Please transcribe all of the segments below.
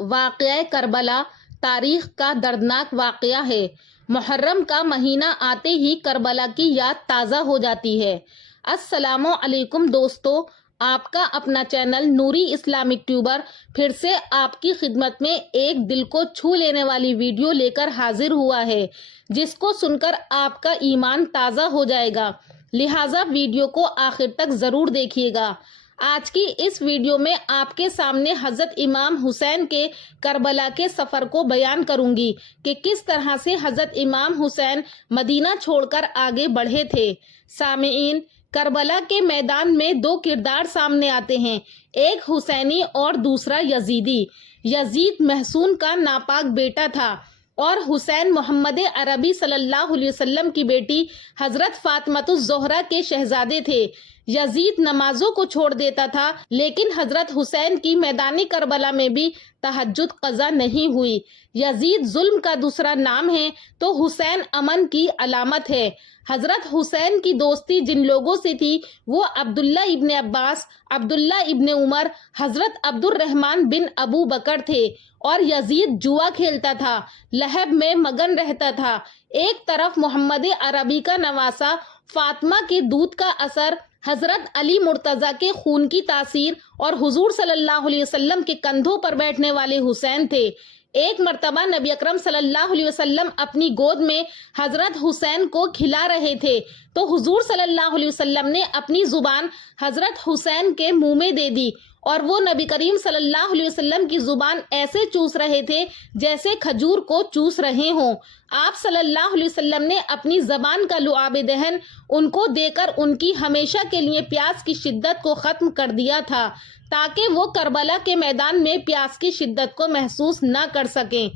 واقعہ کربلا تاریخ کا دردناک واقعہ ہے۔ محرم کا مہینہ آتے ہی کربلا کی یاد تازہ ہو جاتی ہے۔ السلام علیکم دوستو، آپ کا اپنا چینل نوری اسلامک ٹیوبر پھر سے آپ کی خدمت میں ایک دل کو چھو لینے والی ویڈیو لے کر حاضر ہوا ہے، جس کو سن کر آپ کا ایمان تازہ ہو جائے گا، لہٰذا ویڈیو کو آخر تک ضرور دیکھیے گا۔ آج کی اس ویڈیو میں آپ کے سامنے حضرت امام حسین کے کربلا کے سفر کو بیان کروں گی کہ کس طرح سے حضرت امام حسین مدینہ چھوڑ کر آگے بڑھے تھے۔ سامعین، کربلا کے میدان میں دو کردار سامنے آتے ہیں، ایک حسینی اور دوسرا یزیدی۔ یزید محسون کا ناپاک بیٹا تھا اور حسین محمد عربی صلی اللہ علیہ وسلم کی بیٹی حضرت فاطمۃ الزہرا کے شہزادے تھے۔ یزید نمازوں کو چھوڑ دیتا تھا، لیکن حضرت حسین کی میدان کربلا میں بھی تہجد قضا نہیں ہوئی۔ یزید ظلم کا دوسرا نام ہے تو حسین امن کی علامت ہے۔ حضرت حسین کی دوستی جن لوگوں سے تھی وہ عبداللہ ابن عباس، عبداللہ ابن عمر، حضرت عبد الرحمن بن ابو بکر تھے، اور یزید جوا کھیلتا تھا، لہب میں مگن رہتا تھا۔ ایک طرف محمد عربی کا نواسہ فاطمہ کے دودھ کا اثر، حضرت علی مرتضیٰ کے خون کی تاثیر اور حضور صلی اللہ علیہ وسلم کے کندھوں پر بیٹھنے والے حسین تھے۔ ایک مرتبہ نبی اکرم صلی اللہ علیہ وسلم اپنی گود میں حضرت حسین کو کھلا رہے تھے تو حضور صلی اللہ علیہ وسلم نے اپنی زبان حضرت حسین کے منہ میں دے دی، اور وہ نبی کریم صلی اللہ علیہ وسلم کی زبان ایسے چوس رہے تھے جیسے کھجور کو چوس رہے ہوں۔ آپ صلی اللہ علیہ وسلم نے اپنی زبان کا لعاب دہن ان کو دے کر ان کی ہمیشہ کے لیے پیاس کی شدت کو ختم کر دیا تھا، تاکہ وہ کربلا کے میدان میں پیاس کی شدت کو محسوس نہ کر سکیں۔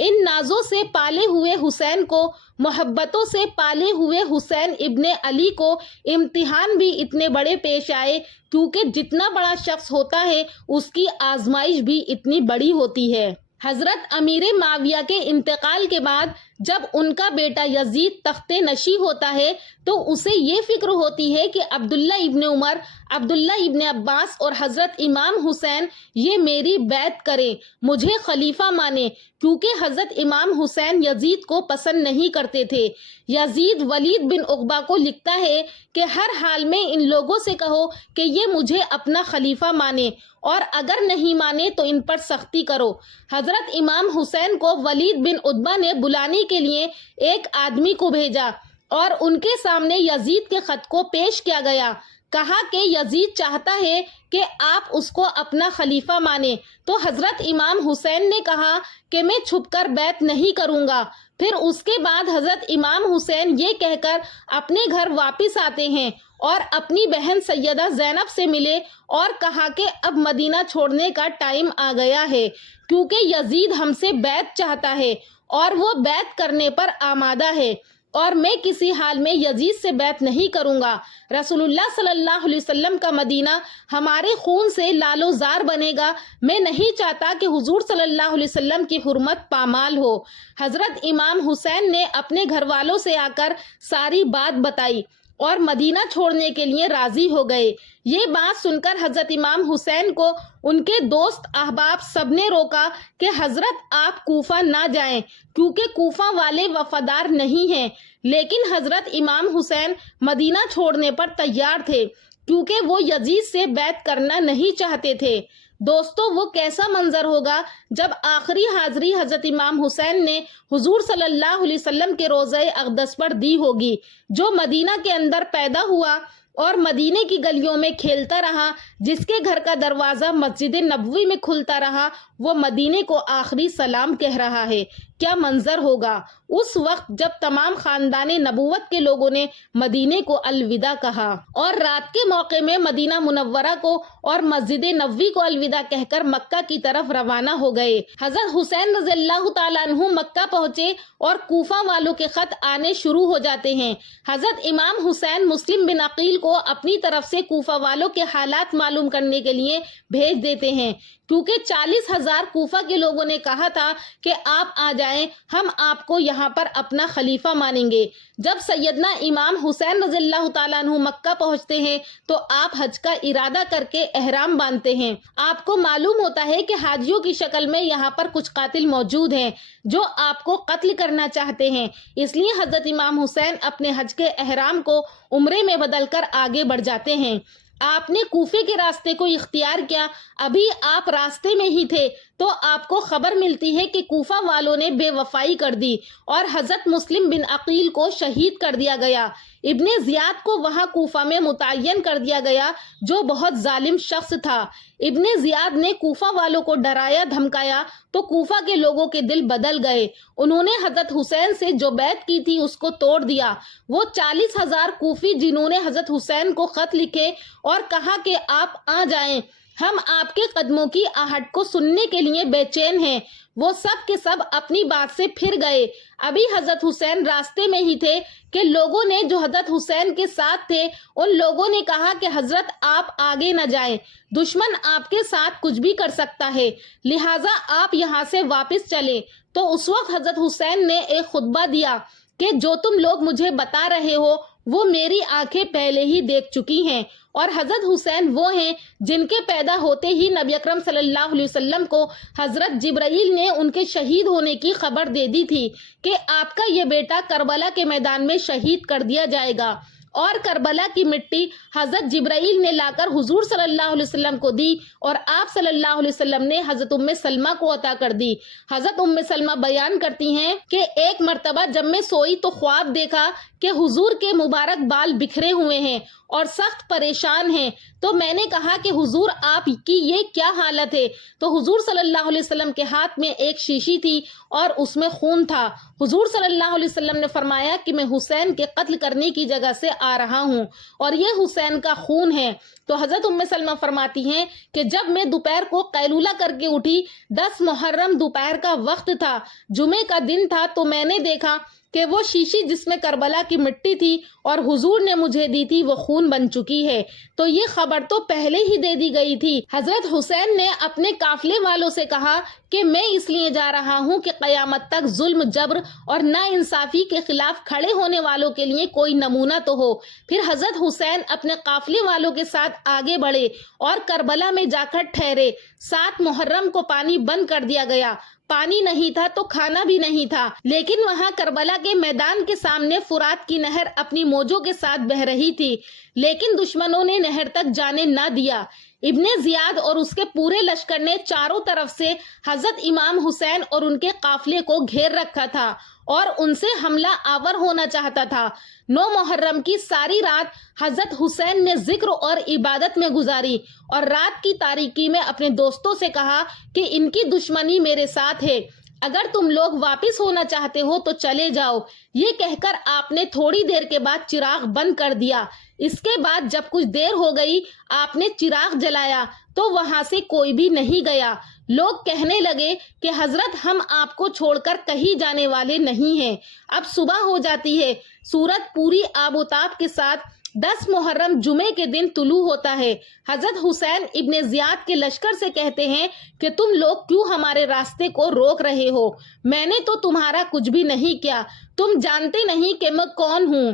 ان نازوں سے پالے ہوئے حسین کو، محبتوں سے پالے ہوئے حسین ابن علی کو امتحان بھی اتنے بڑے پیش آئے، کیونکہ جتنا بڑا شخص ہوتا ہے اس کی آزمائش بھی اتنی بڑی ہوتی ہے۔ حضرت امیر معاویہ کے انتقال کے بعد جب ان کا بیٹا یزید تخت نشین ہوتا ہے تو اسے یہ فکر ہوتی ہے کہ عبداللہ ابن عمر، عبداللہ ابن عباس اور حضرت امام حسین یہ میری بیعت کریں، مجھے خلیفہ مانے، کیونکہ حضرت امام حسین یزید کو پسند نہیں کرتے تھے۔ یزید ولید بن عقبہ کو لکھتا ہے کہ ہر حال میں ان لوگوں سے کہو کہ یہ مجھے اپنا خلیفہ مانے، اور اگر نہیں مانے تو ان پر سختی کرو۔ حضرت امام حسین کو ولید بن عتبہ نے بلانے کے لیے ایک آدمی کو بھیجا اور ان کے سامنے یزید کے خط کو پیش کیا گیا۔ کہا کہ یزید چاہتا ہے کہ آپ اس کو اپنا خلیفہ مانیں، تو حضرت امام حسین نے کہا کہ میں چھپ کر بیعت نہیں کروں گا۔ پھر اس کے بعد حضرت امام حسین یہ کہہ کر اپنے گھر واپس آتے ہیں اور اپنی بہن سیدہ زینب سے ملے اور کہا کہ اب مدینہ چھوڑنے کا ٹائم آ گیا ہے، کیونکہ یزید ہم سے بیعت چاہتا ہے اور وہ بیعت کرنے پر آمادہ ہے، اور میں کسی حال میں یزید سے بیعت نہیں کروں گا۔ رسول اللہ صلی اللہ علیہ وسلم کا مدینہ ہمارے خون سے لال و زار بنے گا، میں نہیں چاہتا کہ حضور صلی اللہ علیہ وسلم کی حرمت پامال ہو۔ حضرت امام حسین نے اپنے گھر والوں سے آ کر ساری بات بتائی اور مدینہ چھوڑنے کے لیے راضی ہو گئے۔ یہ بات سن کر حضرت امام حسین کو ان کے دوست احباب سب نے روکا کہ حضرت آپ کوفہ نہ جائیں، کیونکہ کوفہ والے وفادار نہیں ہیں، لیکن حضرت امام حسین مدینہ چھوڑنے پر تیار تھے، کیونکہ وہ یزید سے بیعت کرنا نہیں چاہتے تھے۔ دوستو، وہ کیسا منظر ہوگا جب آخری حاضری حضرت امام حسین نے حضور صلی اللہ علیہ وسلم کے روضہ اقدس پر دی ہوگی، جو مدینہ کے اندر پیدا ہوا اور مدینے کی گلیوں میں کھیلتا رہا، جس کے گھر کا دروازہ مسجد نبوی میں کھلتا رہا، وہ مدینے کو آخری سلام کہہ رہا ہے۔ کیا منظر ہوگا اس وقت جب تمام خاندان نبوت کے لوگوں نے مدینے کو الوداع کہا اور رات کے موقع میں مدینہ منورہ کو اور مسجد نبوی کو الوداع کہہ کر مکہ کی طرف روانہ ہو گئے۔ حضرت حسین رضی اللہ تعالیٰ عنہ مکہ پہنچے اور کوفہ والوں کے خط آنے شروع ہو جاتے ہیں۔ حضرت امام حسین مسلم بن عقیل کو اپنی طرف سے کوفہ والوں کے حالات معلوم کرنے کے لیے بھیج دیتے ہیں، کیونکہ 40,000 کوفہ کے لوگوں نے کہا تھا کہ آپ آ جائیں۔ جائیں ہم آپ کو یہاں پر اپنا خلیفہ مانیں گے۔ جب سیدنا امام حسین رضی اللہ تعالیٰ عنہ مکہ پہنچتے ہیں تو آپ حج کا ارادہ کر کے احرام باندھتے ہیں۔ آپ کو معلوم ہوتا ہے کہ حاجیوں کی شکل میں یہاں پر کچھ قاتل موجود ہیں جو آپ کو قتل کرنا چاہتے ہیں، اس لیے حضرت امام حسین اپنے حج کے احرام کو عمرے میں بدل کر آگے بڑھ جاتے ہیں۔ آپ نے کوفے کے راستے کو اختیار کیا۔ ابھی آپ راستے میں ہی تھے تو آپ کو خبر ملتی ہے کہ کوفہ والوں نے بے وفائی کر دی اور حضرت مسلم بن عقیل کو شہید کر دیا گیا۔ ابن زیاد کو وہاں کوفہ میں متعین کر دیا گیا جو بہت ظالم شخص تھا۔ ابن زیاد نے کوفہ والوں کو ڈرایا دھمکایا تو کوفہ کے لوگوں کے دل بدل گئے۔ انہوں نے حضرت حسین سے جو بیعت کی تھی اس کو توڑ دیا۔ وہ 40,000 کوفی جنہوں نے حضرت حسین کو خط لکھے اور کہا کہ آپ آ جائیں، ہم آپ کے قدموں کی آہٹ کو سننے کے لیے بے چین ہیں، وہ سب کے سب اپنی بات سے پھر گئے۔ ابھی حضرت حسین راستے میں ہی تھے کہ لوگوں نے جو حضرت حسین کے ساتھ تھے ان لوگوں نے کہا کہ حضرت آپ آگے نہ جائیں، دشمن آپ کے ساتھ کچھ بھی کر سکتا ہے، لہٰذا آپ یہاں سے واپس چلیں۔ تو اس وقت حضرت حسین نے ایک خطبہ دیا کہ جو تم لوگ مجھے بتا رہے ہو وہ میری آنکھیں پہلے ہی دیکھ چکی ہیں، اور حضرت حسین وہ ہیں جن کے پیدا ہوتے ہی نبی اکرم صلی اللہ علیہ وسلم کو حضرت جبرائیل نے ان کے شہید ہونے کی خبر دے دی تھی کہ آپ کا یہ بیٹا کربلا کے میدان میں شہید کر دیا جائے گا، اور کربلا کی مٹی حضرت جبرائیل نے لا کر حضور صلی اللہ علیہ وسلم کو دی اور آپ صلی اللہ علیہ وسلم نے حضرت ام سلمہ کو عطا کر دی۔ حضرت ام سلمہ بیان کرتی ہیں کہ ایک مرتبہ جب میں سوئی تو خواب دیکھا کہ حضور کے مبارک بال بکھرے ہوئے ہیں اور سخت پریشان ہیں، تو میں نے کہا کہ حضور آپ کی یہ کیا حالت ہے؟ تو حضور صلی اللہ علیہ وسلم کے ہاتھ میں ایک شیشی تھی اور اس میں خون تھا۔ حضور صلی اللہ علیہ وسلم نے فرمایا کہ میں حسین کے قتل کرنے کی جگہ سے آ رہا ہوں اور یہ حسین کا خون ہے۔ تو حضرت ام سلمہ فرماتی ہیں کہ جب میں دوپہر کو قیلولہ کر کے اٹھی، 10 محرم دوپہر کا وقت تھا، جمعے کا دن تھا، تو میں نے دیکھا کہ وہ شیشی جس میں کربلا کی مٹی تھی اور حضور نے مجھے دی تھی وہ خون بن چکی ہے۔ تو یہ خبر تو پہلے ہی دے دی گئی تھی۔ حضرت حسین نے اپنے قافلے والوں سے کہا کہ میں اس لیے جا رہا ہوں کہ قیامت تک ظلم، جبر اور نا انصافی کے خلاف کھڑے ہونے والوں کے لیے کوئی نمونہ تو ہو۔ پھر حضرت حسین اپنے قافلے والوں کے ساتھ آگے بڑھے اور کربلا میں جا کر ٹھہرے۔ 7 محرم کو پانی بند کر دیا گیا، پانی نہیں تھا تو کھانا بھی نہیں تھا، لیکن وہاں کربلا کے میدان کے سامنے فرات کی نہر اپنی موجوں کے ساتھ بہہ رہی تھی، لیکن دشمنوں نے نہر تک جانے نہ دیا۔ ابن زیاد اور اس کے پورے لشکر نے چاروں طرف سے حضرت امام حسین اور ان کے قافلے کو گھیر رکھا تھا اور ان سے حملہ آور ہونا چاہتا تھا۔ 9 محرم کی ساری رات حضرت حسین نے ذکر اور عبادت میں گزاری اور رات کی تاریکی میں اپنے دوستوں سے کہا کہ ان کی دشمنی میرے ساتھ ہے، اگر تم لوگ واپس ہونا چاہتے ہو تو چلے جاؤ۔ یہ کہہ کر آپ نے تھوڑی دیر کے بعد چراغ بند کر دیا۔ اس کے بعد جب کچھ دیر ہو گئی آپ نے چراغ جلایا تو وہاں سے کوئی بھی نہیں گیا۔ لوگ کہنے لگے کہ حضرت ہم آپ کو چھوڑ کر کہیں جانے والے نہیں ہیں۔ اب صبح ہو جاتی ہے، سورج پوری آب و تاب کے ساتھ 10 محرم جمعے کے دن طلوع ہوتا ہے۔ حضرت حسین ابن زیاد کے لشکر سے کہتے ہیں کہ تم لوگ کیوں ہمارے راستے کو روک رہے ہو؟ میں نے تو تمہارا کچھ بھی نہیں کیا، تم جانتے نہیں کہ میں کون ہوں،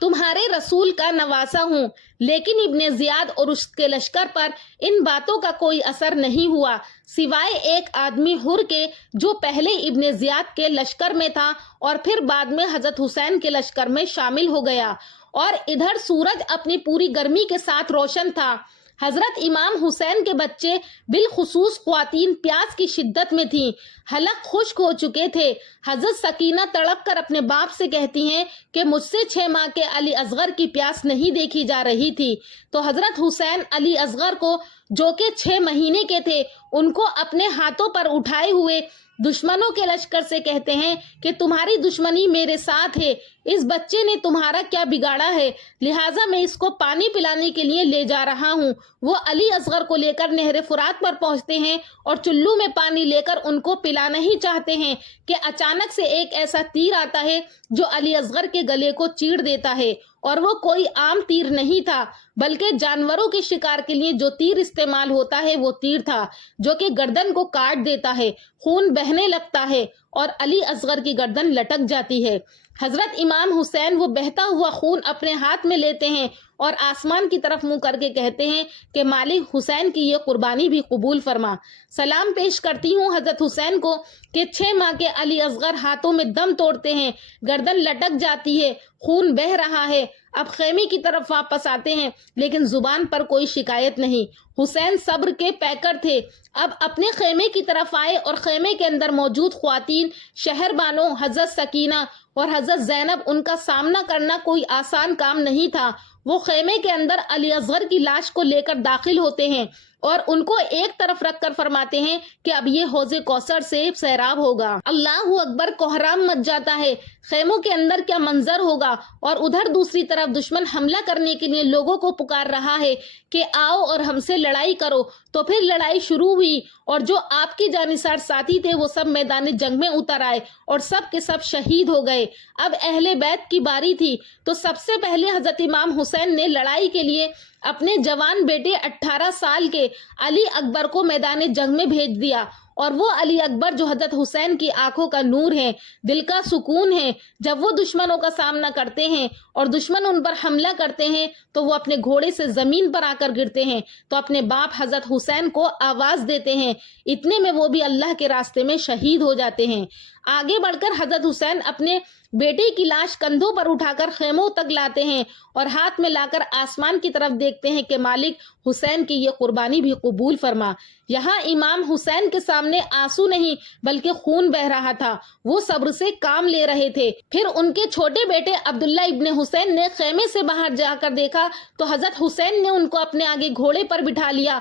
تمہارے رسول کا نواسا ہوں۔ لیکن ابن زیاد اور اس کے لشکر پر ان باتوں کا کوئی اثر نہیں ہوا، سوائے ایک آدمی حر کے جو پہلے ابن زیاد کے لشکر میں تھا اور پھر بعد میں حضرت حسین کے لشکر میں شامل ہو گیا۔ اور ادھر سورج اپنی پوری گرمی کے ساتھ روشن تھا۔ حضرت امام حسین کے بچے بالخصوص خواتین پیاس کی شدت میں تھیں، حلق خشک ہو چکے تھے۔ حضرت سکینہ تڑپ کر اپنے باپ سے کہتی ہیں کہ مجھ سے 6 ماہ کے علی اصغر کی پیاس نہیں دیکھی جا رہی تھی۔ تو حضرت حسین علی اصغر کو جو کہ 6 مہینے کے تھے ان کو اپنے ہاتھوں پر اٹھائے ہوئے دشمنوں کے لشکر سے کہتے ہیں کہ تمہاری دشمنی میرے ساتھ ہے، اس بچے نے تمہارا کیا بگاڑا ہے، لہٰذا میں اس کو پانی پلانے کے لیے لے جا رہا ہوں۔ وہ علی اصغر کو لے کر نہر فرات پر پہنچتے ہیں اور چلو میں پانی لے کر ان کو پلانا ہی چاہتے ہیں کہ اچانک سے ایک ایسا تیر آتا ہے جو علی اصغر کے گلے کو چیر دیتا ہے اور وہ کوئی عام تیر نہیں تھا بلکہ جانوروں کے شکار کے لیے جو تیر استعمال ہوتا ہے وہ تیر تھا جو کہ گردن کو کاٹ دیتا ہے، خون بہنے لگتا ہے اور علی اصغر کی گردن لٹک جاتی ہے۔ حضرت امام حسین وہ بہتا ہوا خون اپنے ہاتھ میں لیتے ہیں اور آسمان کی طرف منہ کر کے کہتے ہیں کہ مالک حسین کی یہ قربانی بھی قبول فرما۔ سلام پیش کرتی ہوں حضرت حسین کو کہ 6 ماہ کے علی اصغر ہاتھوں میں دم توڑتے ہیں، گردن لٹک جاتی ہے، خون بہ رہا ہے، اب خیمے کی طرف واپس آتے ہیں لیکن زبان پر کوئی شکایت نہیں۔ حسین صبر کے پیکر تھے، اب اپنے خیمے کی طرف آئے اور خیمے کے اندر موجود خواتین شہر بانوں حضرت سکینہ اور حضرت زینب، ان کا سامنا کرنا کوئی آسان کام نہیں تھا۔ وہ خیمے کے اندر علی اصغر کی لاش کو لے کر داخل ہوتے ہیں اور ان کو ایک طرف رکھ کر فرماتے ہیں کہ اب یہ حوض کوثر سے سیراب ہوگا۔ اللہ اکبر، کوہرام مچ جاتا ہے، خیموں کے اندر کیا منظر ہوگا، اور ادھر دوسری طرف دشمن حملہ کرنے کے لیے لوگوں کو پکار رہا ہے کہ آؤ اور ہم سے لڑائی کرو۔ تو پھر لڑائی شروع ہوئی اور جو آپ کی جانثار ساتھی تھے وہ سب میدان جنگ میں اتر آئے اور سب کے سب شہید ہو گئے۔ اب اہل بیت کی باری تھی تو سب سے پہلے حضرت امام حسین نے لڑائی کے لیے اپنے جوان بیٹے 18 سال کے علی اکبر کو میدان جنگ میں بھیج دیا، اور وہ علی اکبر جو حضرت حسین کی آنکھوں کا نور ہے، دل کا سکون ہے، جب وہ دشمنوں کا سامنا کرتے ہیں اور دشمن ان پر حملہ کرتے ہیں تو وہ اپنے گھوڑے سے زمین پر آ کر گرتے ہیں تو اپنے باپ حضرت حسین کو آواز دیتے ہیں، اتنے میں وہ بھی اللہ کے راستے میں شہید ہو جاتے ہیں۔ آگے بڑھ کر حضرت حسین اپنے بیٹے کی لاش کندھوں پر اٹھا کر خیموں تک لاتے ہیں اور ہاتھ میں لا کر آسمان کی طرف دیکھتے ہیں کہ مالک حسین کی یہ قربانی بھی قبول فرما۔ یہاں امام حسین کے سامنے آنسو نہیں بلکہ خون بہ رہا تھا، وہ صبر سے کام لے رہے تھے۔ پھر ان کے چھوٹے بیٹے عبداللہ ابن حسین نے خیمے سے باہر جا کر دیکھا تو حضرت حسین نے ان کو اپنے آگے گھوڑے پر بٹھا لیا،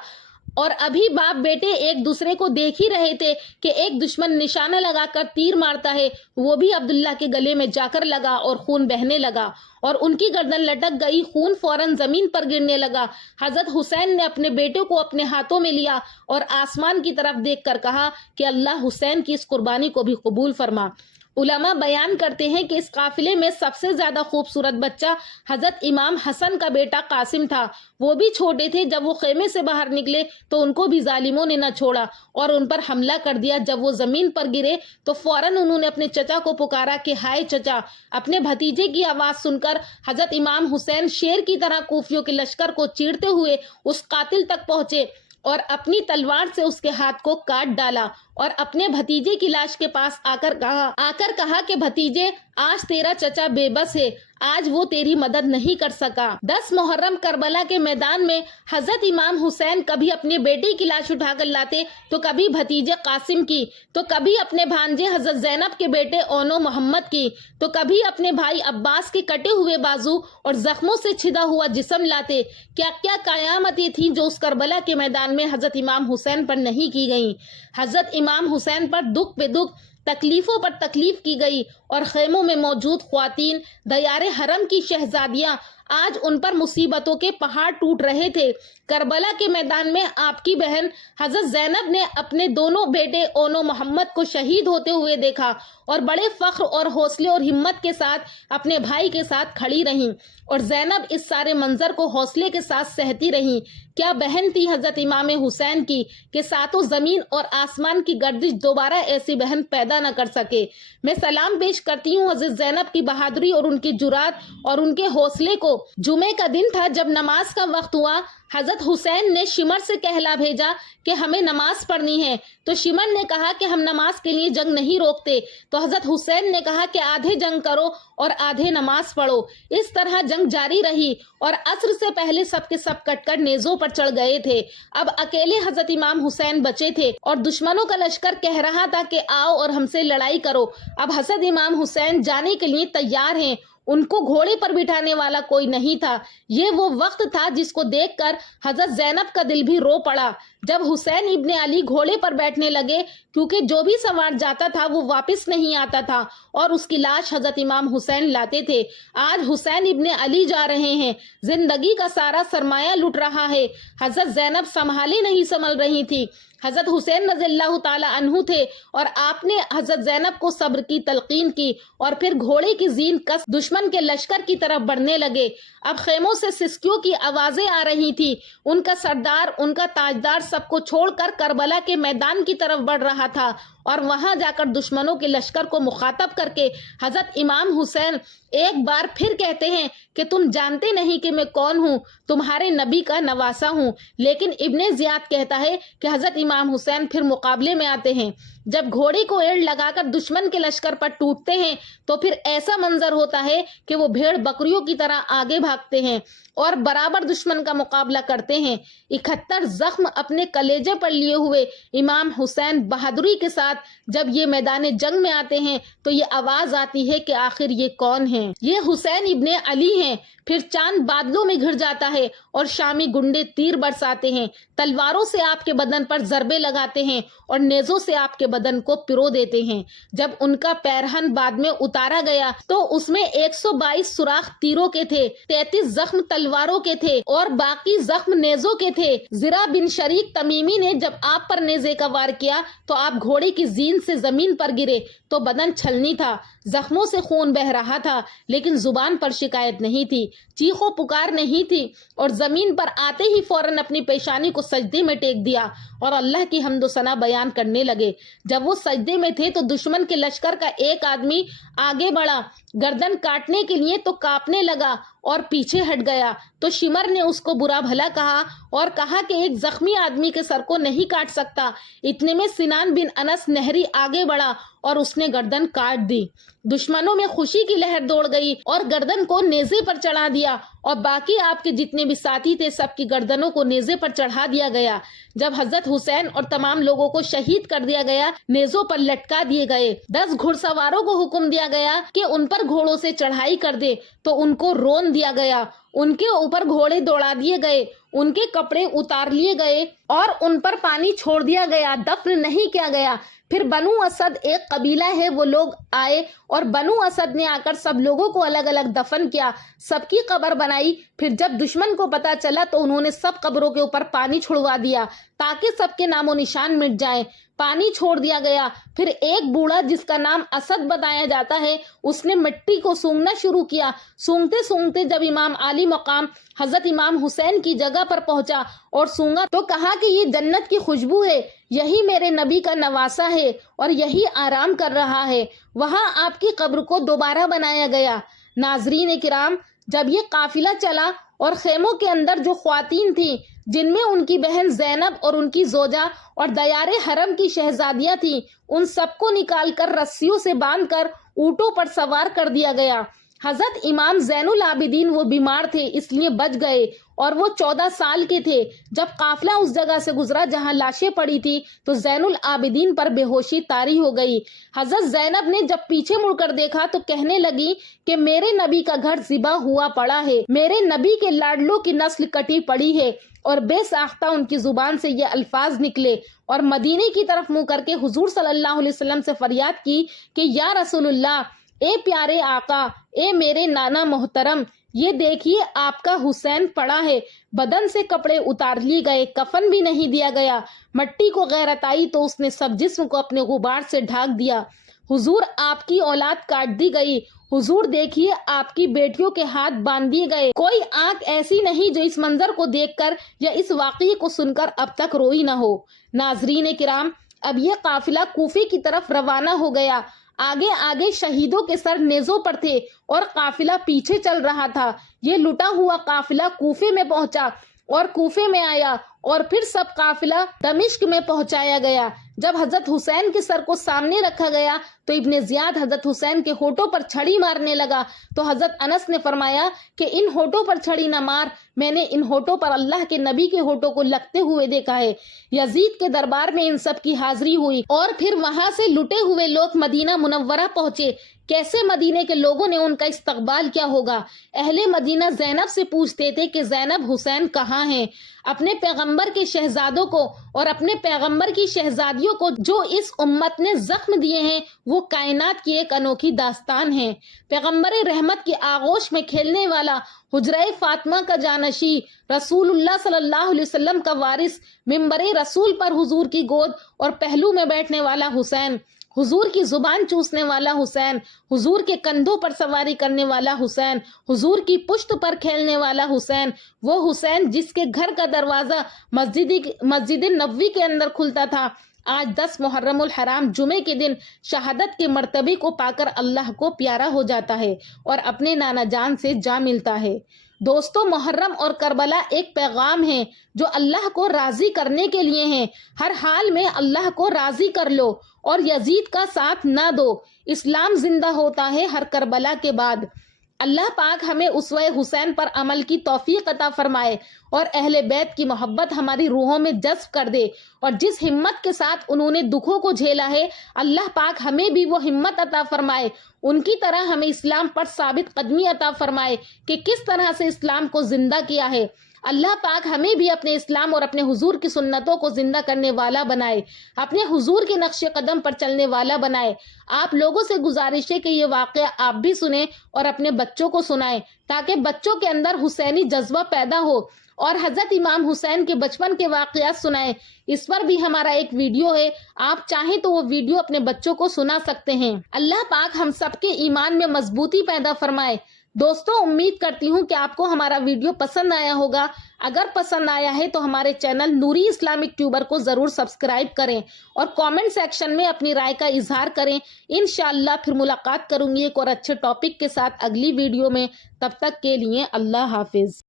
اور ابھی باپ بیٹے ایک دوسرے کو دیکھ ہی رہے تھے کہ ایک دشمن نشانہ لگا کر تیر مارتا ہے، وہ بھی عبداللہ کے گلے میں جا کر لگا اور خون بہنے لگا اور ان کی گردن لٹک گئی، خون فوراً زمین پر گرنے لگا۔ حضرت حسین نے اپنے بیٹے کو اپنے ہاتھوں میں لیا اور آسمان کی طرف دیکھ کر کہا کہ اللہ حسین کی اس قربانی کو بھی قبول فرما۔ علماء بیان کرتے ہیں کہ اس قافلے میں سب سے زیادہ خوبصورت بچہ حضرت امام حسن کا بیٹا قاسم تھا، وہ بھی چھوٹے تھے۔ جب وہ خیمے سے باہر نکلے تو ان کو بھی ظالموں نے نہ چھوڑا اور ان پر حملہ کر دیا۔ جب وہ زمین پر گرے تو فوراً انہوں نے اپنے چچا کو پکارا کہ ہائے چچا۔ اپنے بھتیجے کی آواز سن کر حضرت امام حسین شیر کی طرح کوفیوں کے لشکر کو چیرتے ہوئے اس قاتل تک پہنچے اور اپنی تلوار سے اس کے ہاتھ کو کاٹ ڈالا اور اپنے بھتیجے کی لاش کے پاس آ کر کہا کہ بھتیجے، آج تیرا چچا بے بس ہے، آج وہ تیری مدد نہیں کر سکا۔ 10 محرم کربلا کے میدان میں حضرت امام حسین کبھی اپنے بیٹے کی لاش اٹھا کر لاتے تو کبھی بھتیجے قاسم کی، تو کبھی اپنے بھانجے حضرت زینب کے بیٹے اونو محمد کی، تو کبھی اپنے بھائی عباس کے کٹے ہوئے بازو اور زخموں سے چھدا ہوا جسم لاتے۔ کیا کیا قیامتیں تھیں جو اس کربلا کے میدان میں حضرت امام حسین پر نہیں کی گئیں۔ حضرت امام حسین پر دکھ پہ دکھ، تکلیفوں پر تکلیف کی گئی، اور خیموں میں موجود خواتین، دیار حرم کی شہزادیاں، آج ان پر مصیبتوں کے پہاڑ ٹوٹ رہے تھے۔ کربلا کے میدان میں آپ کی بہن حضرت زینب نے اپنے دونوں بیٹے اونو محمد کو شہید ہوتے ہوئے دیکھا اور بڑے فخر اور حوصلے اور ہمت کے ساتھ اپنے بھائی کے ساتھ کھڑی رہیں، اور زینب اس سارے منظر کو حوصلے کے ساتھ سہتی رہیں۔ کیا بہن تھی حضرت امام حسین کی کہ ساتوں زمین اور آسمان کی گردش دوبارہ ایسی بہن پیدا نہ کر سکے۔ میں سلام پیش کرتی ہوں حضرت زینب کی بہادری اور ان کی جرات اور ان کے حوصلے کو۔ جمعے کا دن تھا، جب نماز کا وقت ہوا، حضرت حسین نے شمر سے کہلا بھیجا کہ ہمیں نماز پڑھنی ہے، تو شمر نے کہا کہ ہم نماز کے لیے جنگ نہیں روکتے، تو حضرت حسین نے کہا کہ آدھے جنگ کرو اور آدھے نماز پڑھو۔ اس طرح جنگ جاری رہی اور عصر سے پہلے سب کے سب کٹ کر نیزوں پر چڑھ گئے تھے۔ اب اکیلے حضرت امام حسین بچے تھے اور دشمنوں کا لشکر کہہ رہا تھا کہ آؤ اور ہم سے لڑائی کرو۔ اب حضرت امام حسین جانے کے لیے تیار ہیں، ان کو گھوڑے پر بٹھانے والا کوئی نہیں تھا۔ یہ وہ وقت تھا جس کو دیکھ کر حضرت زینب کا دل بھی رو پڑا۔ جب حسین ابن علی گھوڑے پر بیٹھنے لگے، کیونکہ جو بھی سوار جاتا تھا وہ واپس نہیں آتا تھا اور اس کی لاش حضرت امام حسین لاتے تھے۔ آج حسین ابن علی جا رہے ہیں، زندگی کا سارا سرمایہ لٹ رہا ہے۔ حضرت زینب سنبھالے نہیں سنبھل رہی تھی۔ حضرت حسین رضی اللہ تعالی عنہ تھے اور آپ نے حضرت زینب کو صبر کی تلقین کی اور پھر گھوڑے کی زین کس دشمن کے لشکر کی طرف بڑھنے لگے۔ اب خیموں سے سسکیوں کی آوازیں آ رہی تھی۔ ان کا سردار، ان کا تاجدار سب کو چھوڑ کر کربلا کے میدان کی طرف بڑھ رہا تھا اور وہاں جا کر دشمنوں کے لشکر کو مخاطب کر کے حضرت امام حسین ایک بار پھر کہتے ہیں کہ تم جانتے نہیں کہ میں کون ہوں، تمہارے نبی کا نواسا ہوں۔ لیکن ابن زیاد کہتا ہے کہ حضرت امام حسین پھر مقابلے میں آتے ہیں۔ جب گھوڑے کو ایڑ لگا کر دشمن کے لشکر پر ٹوٹتے ہیں تو پھر ایسا منظر ہوتا ہے کہ وہ بھیڑ بکریوں کی طرح آگے بھاگتے ہیں اور برابر دشمن کا مقابلہ کرتے ہیں۔ 71 زخم اپنے کلیجے پر لیے ہوئے امام حسین بہادری کے ساتھ جب یہ میدان جنگ میں آتے ہیں تو یہ آواز آتی ہے کہ آخر یہ کون ہیں؟ یہ حسین ابن علی ہیں۔ پھر چاند بادلوں میں گھر جاتا ہے اور شامی گنڈے تیر برساتے ہیں، تلواروں سے آپ کے بدن پر ضربے لگاتے ہیں اور نیزوں سے آپ کے بدن کو پرو دیتے ہیں۔ جب ان کا پیرہن بعد میں اتارا گیا تو اس میں 122 سوراخ تیروں کے تھے، 33 زخم تلواروں کے تھے اور باقی زخم نیزوں کے تھے۔ زرا بن شریک تمیمی نے جب آپ پر نیزے کا وار کیا تو آپ گھوڑے کی زین سے زمین پر گرے تو بدن چھلنی تھا، زخموں سے خون بہ رہا تھا، لیکن زبان پر شکایت نہیں تھی، چیخ و پکار نہیں تھی، اور زمین پر آتے ہی فوراً اپنی پیشانی کو سجدے میں ٹیک دیا اور اللہ کی حمد و ثنا بیان کرنے لگے۔ جب وہ سجدے میں تھے تو دشمن کے لشکر کا ایک آدمی آگے بڑھا گردن کاٹنے کے لیے تو کانپنے لگا اور پیچھے ہٹ گیا تو شمر نے اس کو برا بھلا کہا اور کہا کہ ایک زخمی آدمی کے سر کو نہیں کاٹ سکتا۔ اتنے میں سنان بن انس نہری آگے بڑھا اور اس نے گردن کاٹ دی۔ دشمنوں میں خوشی کی لہر دوڑ گئی اور گردن کو نیزے پر چڑھا دیا اور باقی آپ کے جتنے بھی ساتھی تھے سب کی گردنوں کو نیزے پر چڑھا دیا گیا۔ جب حضرت حسین اور تمام لوگوں کو شہید کر دیا گیا، نیزوں پر لٹکا دیے گئے، 10 گھڑ سواروں کو حکم دیا گیا کہ ان پر گھوڑوں سے چڑھائی کر دے تو ان کو رون دیا گیا، ان کے اوپر گھوڑے دوڑا دیے گئے، ان کے کپڑے اتار لیے گئے اور ان پر پانی چھوڑ دیا گیا، دفن نہیں کیا گیا۔ پھر بنو اسد ایک قبیلہ ہے، وہ لوگ آئے اور بنو اسد نے آ کر سب لوگوں کو الگ الگ دفن کیا، سب کی قبر بنائی۔ پھر جب دشمن کو پتا چلا تو انہوں نے سب قبروں کے اوپر پانی چھڑوا دیا تاکہ سب کے نام و نشان مٹ جائیں۔ پانی چھوڑ دیا گیا۔ پھر ایک بوڑھا جس کا نام اسد بتایا جاتا ہے، اس نے مٹی کو سونگنا شروع کیا۔ سونگتے سونگتے جب امام عالی مقام حضرت امام حسین کی جگہ پر پہنچا اور سونگا تو کہا کہ یہ جنت کی خوشبو ہے، یہی میرے نبی کا نواسا ہے اور یہی آرام کر رہا ہے۔ وہاں آپ کی قبر کو دوبارہ بنایا گیا۔ ناظرین کرام، جب یہ قافلہ چلا اور خیموں کے اندر جو خواتین تھیں جن میں ان کی بہن زینب اور ان کی زوجہ اور دیار حرم کی شہزادیاں تھیں، ان سب کو نکال کر رسیوں سے باندھ کر اونٹوں پر سوار کر دیا گیا۔ حضرت امام زین العابدین وہ بیمار تھے اس لیے بچ گئے اور وہ 14 سال کے تھے۔ جب قافلہ اس جگہ سے گزرا جہاں لاشیں پڑی تھی تو زین العابدین پر بے ہوشی طاری ہو گئی۔ حضرت زینب نے جب پیچھے مڑ کر دیکھا تو کہنے لگی کہ میرے نبی کا گھر ذبح ہوا پڑا ہے، میرے نبی کے لاڈلوں کی نسل کٹی پڑی ہے، اور بے ساختہ ان کی زبان سے یہ الفاظ نکلے اور مدینے کی طرف منہ کر کے حضور صلی اللہ علیہ وسلم سے فریاد کی کہ یا رسول اللہ، اے پیارے آقا، اے میرے نانا محترم، یہ دیکھیے آپ کا حسین پڑا ہے، بدن سے کپڑے اتار لیے گئے، کفن بھی نہیں دیا گیا۔ مٹی کو غیرت آئی تو اس نے سب جسم کو اپنے غبار سے ڈھانک دیا۔ حضور آپ کی اولاد کاٹ دی گئی، حضور دیکھیے آپ کی بیٹیوں کے ہاتھ باندھ دیے گئے۔ کوئی آنکھ ایسی نہیں جو اس منظر کو دیکھ کر یا اس واقعے کو سن کر اب تک روئی نہ ہو۔ ناظرین کرام، اب یہ قافلہ کوفے کی طرف روانہ ہو گیا۔ آگے آگے شہیدوں کے سر نیزوں پر تھے اور قافلہ پیچھے چل رہا تھا۔ یہ لٹا ہوا قافلہ کوفے میں پہنچا اور کوفے میں آیا اور پھر سب قافلہ دمشق میں پہنچایا گیا۔ جب حضرت حسین کے سر کو سامنے رکھا گیا تو ابن زیاد حضرت حسین کے ہونٹوں پر چھڑی مارنے لگا تو حضرت انس نے فرمایا کہ ان ہونٹوں پر چھڑی نہ مار، میں نے ان ہونٹوں پر اللہ کے نبی کے ہونٹوں کو لگتے ہوئے دیکھا ہے۔ یزید کے دربار میں ان سب کی حاضری ہوئی اور پھر وہاں سے لٹے ہوئے لوگ مدینہ منورہ پہنچے۔ کیسے مدینے کے لوگوں نے ان کا استقبال کیا ہوگا؟ اہل مدینہ زینب سے پوچھتے تھے کہ زینب حسین کہاں ہیں؟ اپنے پیغمبر پیغمبر کے شہزادوں کو اور اپنے پیغمبر کی شہزادیوں کو جو اس امت نے زخم دیے ہیں وہ کائنات کی ایک انوکھی داستان ہے۔ پیغمبر رحمت کی آغوش میں کھیلنے والا، حجرہ فاطمہ کا جانشی، رسول اللہ صلی اللہ علیہ وسلم کا وارث، منبر رسول پر حضور کی گود اور پہلو میں بیٹھنے والا حسین، حضور کی زبان چوسنے والا حسین، حضور کے کندھوں پر سواری کرنے والا حسین، حضور کی پشت پر کھیلنے والا حسین، وہ حسین جس کے گھر کا دروازہ مسجد نبوی کے اندر کھلتا تھا، آج 10 محرم الحرام جمعے کے دن شہادت کے مرتبے کو پا کر اللہ کو پیارا ہو جاتا ہے اور اپنے نانا جان سے جا ملتا ہے۔ دوستو، محرم اور کربلا ایک پیغام ہے جو اللہ کو راضی کرنے کے لیے ہیں۔ ہر حال میں اللہ کو راضی کر لو اور یزید کا ساتھ نہ دو۔ اسلام زندہ ہوتا ہے ہر کربلا کے بعد۔ اللہ پاک ہمیں اسوہ حسین پر عمل کی توفیق عطا فرمائے اور اہل بیت کی محبت ہماری روحوں میں جذب کر دے، اور جس ہمت کے ساتھ انہوں نے دکھوں کو جھیلا ہے اللہ پاک ہمیں بھی وہ ہمت عطا فرمائے، ان کی طرح ہمیں اسلام پر ثابت قدمی عطا فرمائے کہ کس طرح سے اسلام کو زندہ کیا ہے۔ اللہ پاک ہمیں بھی اپنے اسلام اور اپنے حضور کی سنتوں کو زندہ کرنے والا بنائے، اپنے حضور کے نقش قدم پر چلنے والا بنائے۔ آپ لوگوں سے گزارش ہے کہ یہ واقعہ آپ بھی سنیں اور اپنے بچوں کو سنائیں تاکہ بچوں کے اندر حسینی جذبہ پیدا ہو، اور حضرت امام حسین کے بچپن کے واقعات سنائیں۔ اس پر بھی ہمارا ایک ویڈیو ہے، آپ چاہیں تو وہ ویڈیو اپنے بچوں کو سنا سکتے ہیں۔ اللہ پاک ہم سب کے ایمان میں مضبوطی پیدا فرمائے۔ دوستو، امید کرتی ہوں کہ آپ کو ہمارا ویڈیو پسند آیا ہوگا۔ اگر پسند آیا ہے تو ہمارے چینل نوری اسلامک ٹیوبر کو ضرور سبسکرائب کریں اور کامنٹ سیکشن میں اپنی رائے کا اظہار کریں۔ انشاءاللہ پھر ملاقات کروں گی ایک اور اچھے ٹاپک کے ساتھ اگلی ویڈیو میں۔ تب تک کے لیے اللہ حافظ۔